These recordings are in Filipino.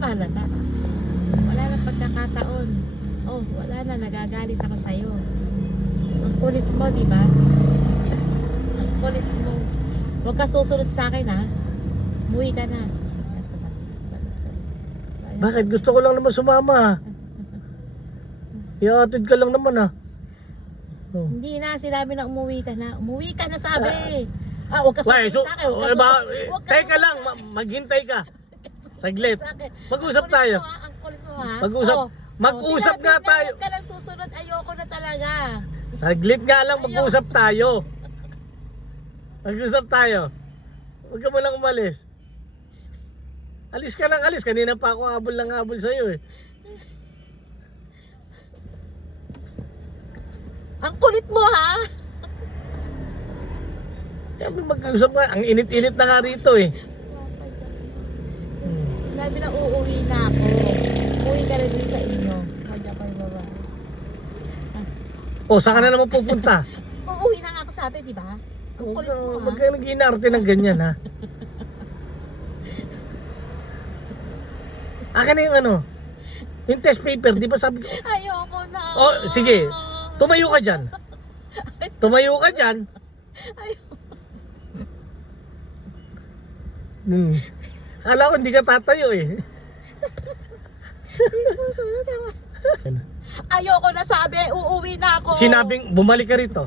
halata. Wala na pagkakataon. Oh, wala na, nagagalit ako sa'yo. Ang kulit mo, di ba? Ang kulit mo. Huwag ka susunod sa akin, ha? Umuwi ka na. Bakit? Gusto ko lang naman sumama. Iatid ka lang naman, ha? Oh. Hindi na, sinabi na umuwi ka na. Umuwi ka na, sabi. Huwag ka Wait, susunod sa akin. Huwag ka teka lang, maghintay ka. Saglit. Mag-usap tayo. Ang kulit mo, ha? Mag-usap nga tayo. Huwag ka lang susunod, ayoko na talaga. Saglit nga lang, mag-usap tayo. Mag-usap tayo. Huwag ka mo lang umalis. Alis ka lang, alis. Kanina pa ako habol lang habol sa'yo eh. Ang kulit mo, ha? Sabi mag-usap nga. Ang init-init na nga rito eh. Sabi na uuwi na ako. Uuwi ka rin din sa inyo. Kaya kayo baba. O, saan ka na naman pupunta? Uuwi na nga ako sabi, di ba? Ang kulit mo, ha? Huwag ka nag-inarte ng ganyan ha. Akin na yung ano, yung test paper, di ba sabi ko? Ayoko na. Oh, sige. Tumayo ka dyan. Tumayo ka dyan. Ayoko. Akala ko hindi ka tatayo eh. Ayoko na sabi, uuwi na ako. Sinabing bumalik ka rito.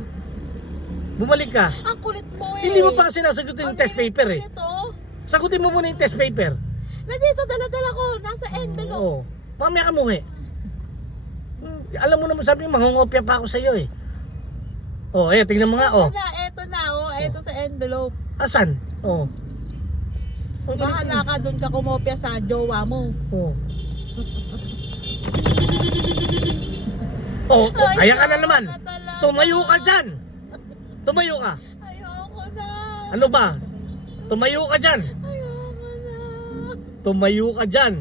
Bumalik ka. Ang kulit mo eh. Hindi mo pa kasi nasagutin yung test paper eh. Sagutin mo muna yung test paper. Nandito, dala-dala ko. Nasa envelope. Oo. Mamaya ka muhi. Alam mo naman sabi, mangungopia pa ako sa iyo eh. Oh, tingnan mo nga oh. Eto na, eto sa envelope. Asan? Oh. Bahala ka, doon ka kumopya sa jowa mo. Oh. Oh, kaya ka na naman. Tumayo ka dyan. Tumayo ka. Ayoko na. Ano ba? Tumayo ka dyan. Ayoko na. Tumayo ka dyan.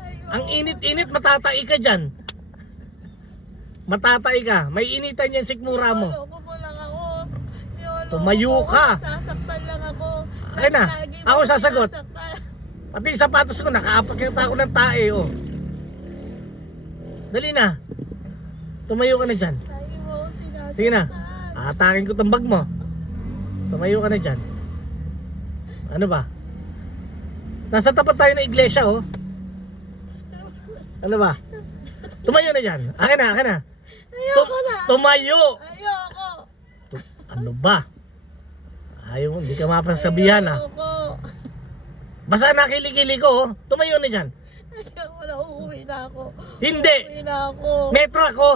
Ayoko. Ang init-init, matatai ka dyan. Matatai ka. May initan yan sikmura mo. Ayoko mo lang ako. Tumayo ka. Sasaktan lang ako. Okay na. Lagi mo Ako sasagot. sinasaktan. Pati yung sapatos ko, nakaapak ako ng tae, oh. Dali na. Tumayo ka na dyan. Lagi mo sinasaktan. Sige na. Atakin ko tong bag mo. Tumayo ka na dyan. Ano ba? Nasa tapat tayo ng iglesia, oh. Ano ba? Tumayo na dyan. Akin na, akin na. Ayoko na. Tumayo! Ayoko. Ano ba? Ayaw, hindi ka mapasabihan, ah. Ayoko. Basta nakiligili ko, oh. Tumayo na dyan. Ayoko na, uuwi na ako. Hindi! Uuwi na ako. Metro ako.